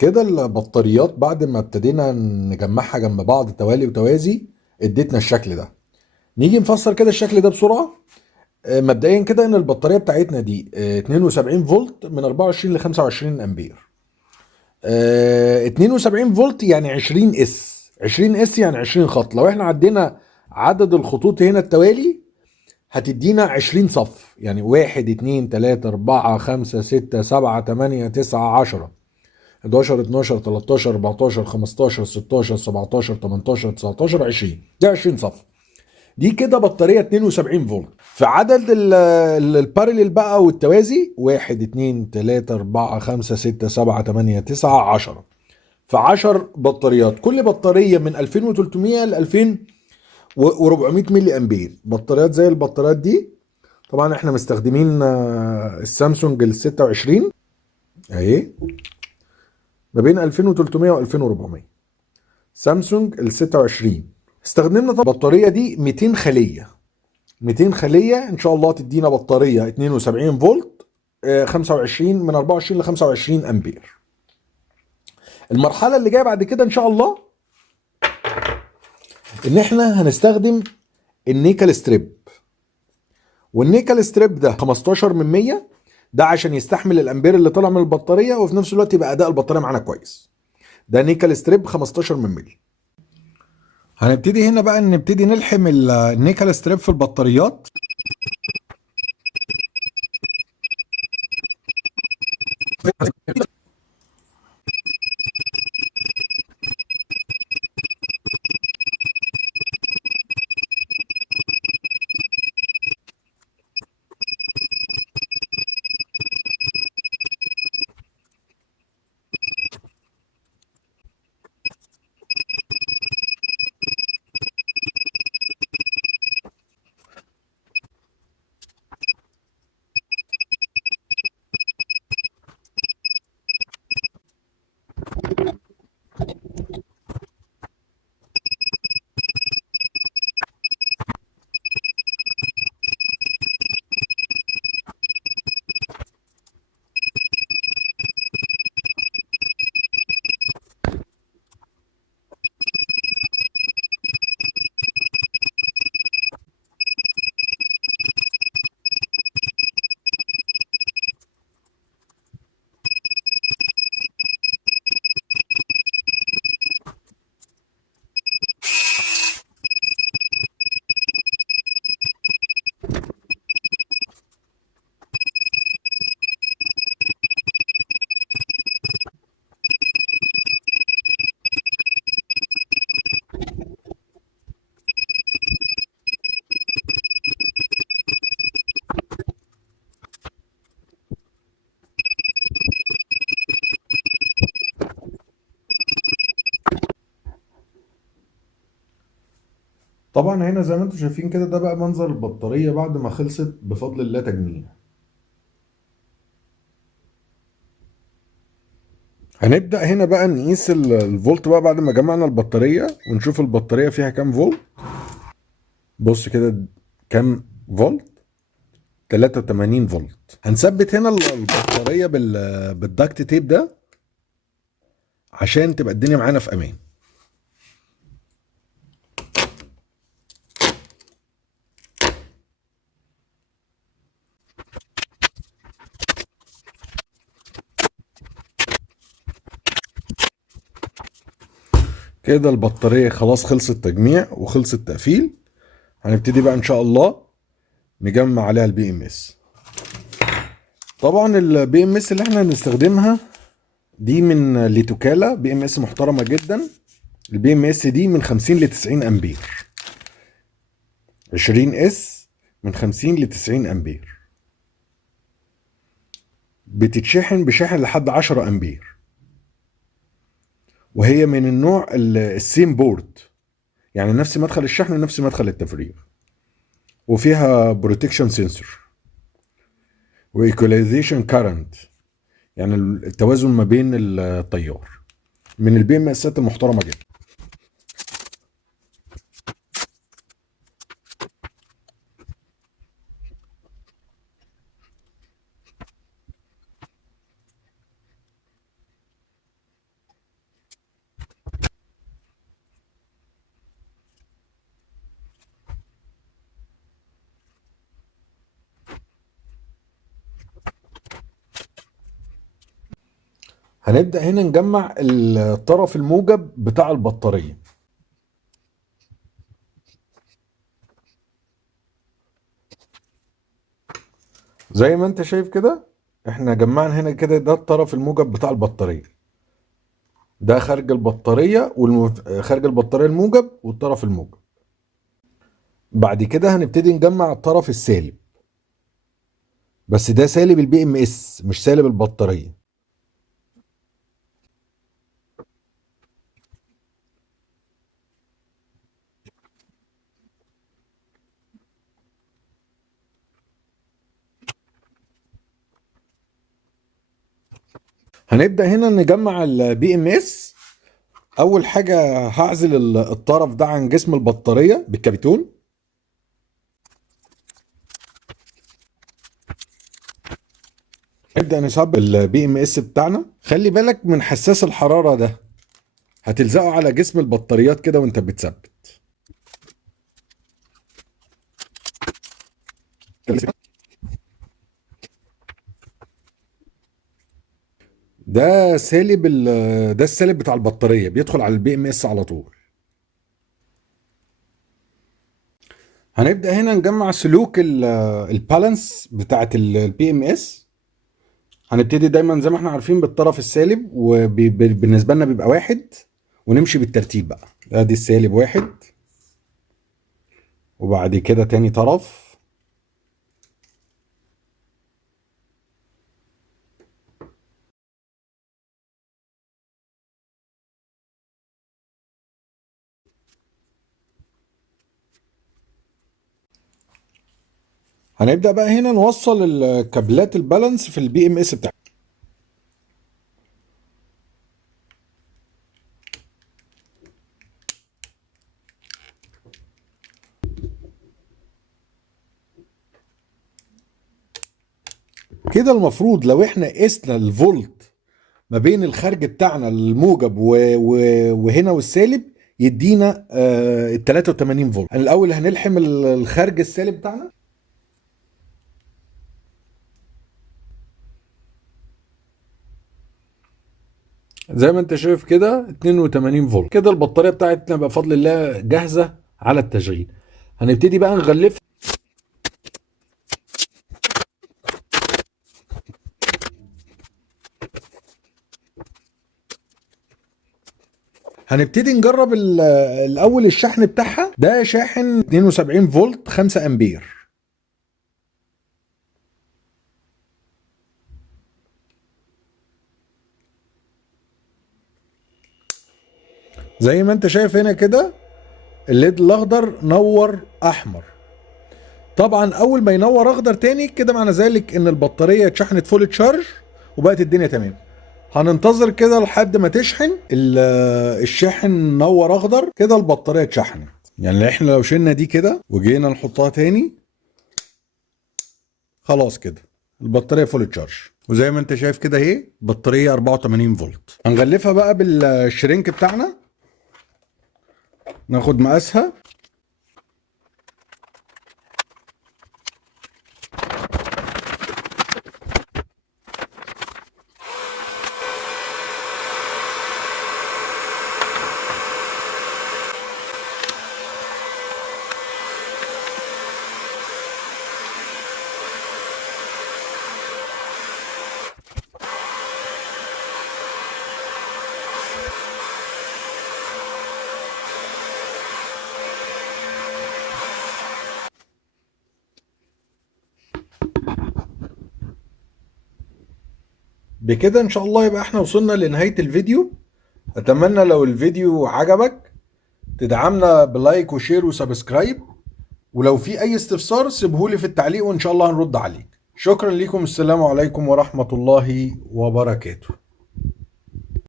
كده البطاريات بعد ما ابتدينا نجمعها جنب بعض توالي وتوازي ادتنا الشكل ده. نيجي نفسر كده الشكل ده بسرعة. مبدئيا كده ان البطارية بتاعتنا دي 72 فولت من 24 ل 25 امبير. 72 فولت يعني 20 اس، 20 اس يعني 20 خط. لو احنا عدينا عدد الخطوط هنا التوالي هتدينا 20 صف، يعني 1 2 3 4 5 6 7 8 9 10 11 12 13 14 15 16 17 18 19 20. ده 20 صف. دي كده بطارية 72 فولت. في عدد البارلل بقى والتوازي 1 2 3 4 5 6 7 8 9 10. في 10 بطاريات، كل بطارية من 2300 ل 2400 ملي امبير. بطاريات زي البطاريات دي. طبعا احنا مستخدمين السامسونج ال 26 اهي، ما بين 2300 و 2400. سامسونج ال 26. استخدمنا طبعا البطاريه دي 200 خليه. 200 خليه ان شاء الله تدينا بطاريه 72 فولت، 25 من 24 ل 25 امبير. المرحله اللي جايه بعد كده ان شاء الله ان احنا هنستخدم النيكل ستريب. والنيكل ستريب ده 15 من 100، ده عشان يستحمل الامبير اللي طالع من البطاريه وفي نفس الوقت يبقى اداء البطاريه معانا كويس. ده نيكل ستريب 15 من 100. هنبتدي هنا بقى نبتدي نلحم النيكل ستريب في البطاريات. طبعا هنا زي ما انتم شايفين كده، ده بقى منظر البطارية بعد ما خلصت بفضل الله تجميع. هنبدأ هنا بقى نقيس الفولت بقى بعد ما جمعنا البطارية ونشوف البطارية فيها كام فولت. بص كده كام فولت؟ 83 فولت. هنثبت هنا البطارية بالدكت تيب ده عشان تبقى الدنيا معانا في امان. كده البطارية خلاص خلصت تجميع وخلصت تقفيل. هنبتدي بقى ان شاء الله نجمع عليها البي ام اس. طبعا البي ام اس اللي احنا هنستخدمها دي من ليتوكالا، بي ام اس محترمة جدا. البي ام اس دي من 50 ل 90 امبير. 20 اس من 50 ل 90 امبير. بتتشحن بشاحن لحد 10 امبير. وهي من النوع السيم بورد، يعني نفس مدخل الشحن ونفس مدخل التفريغ. وفيها بروتكشن سنسور وايكولايزيشن كارنت، يعني التوازن ما بين التيار. من البي ام اسات المحترمه جدا. هنبدأ هنا نجمع الطرف الموجب بتاع البطارية. زي ما انت شايف كده احنا جمعنا هنا كده، ده الطرف الموجب بتاع البطارية، ده خارج البطارية خارج البطارية الموجب والطرف الموجب. بعد كده هنبتدي نجمع الطرف السالب، بس ده سالب البي ام اس مش سالب البطارية. هنبدأ هنا نجمع البي ام اس. اول حاجة هعزل الطرف ده عن جسم البطارية بالكابيتون. نبدأ نثبت البي ام اس بتاعنا. خلي بالك من حساس الحرارة ده، هتلزقه على جسم البطاريات كده وانت بتثبت. ده سالب ده السالب بتاع البطارية بيدخل على البي ام اس على طول. هنبدأ هنا نجمع سلوك البالانس بتاعت البي ام اس. هنبتدي دايما زي ما احنا عارفين بالطرف السالب، وبالنسبة لنا بيبقى واحد، ونمشي بالترتيب بقى. ادي السالب واحد، وبعد كده تاني طرف، هنبدأ بقى هنا نوصل الكابلات البالانس في البي ام اس بتاعنا. كده المفروض لو احنا قسنا الفولت ما بين الخارج بتاعنا الموجب وهنا والسالب يدينا ال 83 فولت. الاول هنلحم الخارج السالب بتاعنا. زي ما انت شايف كده 82 فولت. كده البطارية بتاعتنا بفضل الله جاهزة على التشغيل. هنبتدي بقى نغلفها. هنبتدي نجرب الاول الشحن بتاعها. ده شاحن 72 فولت 5 امبير. زي ما انت شايف هنا كده الليد الاخضر نور احمر. طبعا اول ما ينور اخضر تاني كده معنى ذلك ان البطاريه اتشحنت فول تشارج وبقت الدنيا تمام. هننتظر كده لحد ما تشحن. الشاحن نور اخضر كده البطاريه اتشحنت. يعني احنا لو شلنا دي كده وجينا نحطها تاني، خلاص كده البطاريه فول تشارج. وزي ما انت شايف كده اهي بطاريه 84 فولت. هنغلفها بقى بالشرينك بتاعنا. ناخد مقاسها. بكده ان شاء الله يبقى احنا وصلنا لنهاية الفيديو. اتمنى لو الفيديو عجبك تدعمنا بلايك وشير وسبسكرايب، ولو في اي استفسار سيبهولي في التعليق وان شاء الله هنرد عليك. شكرا لكم، السلام عليكم ورحمة الله وبركاته.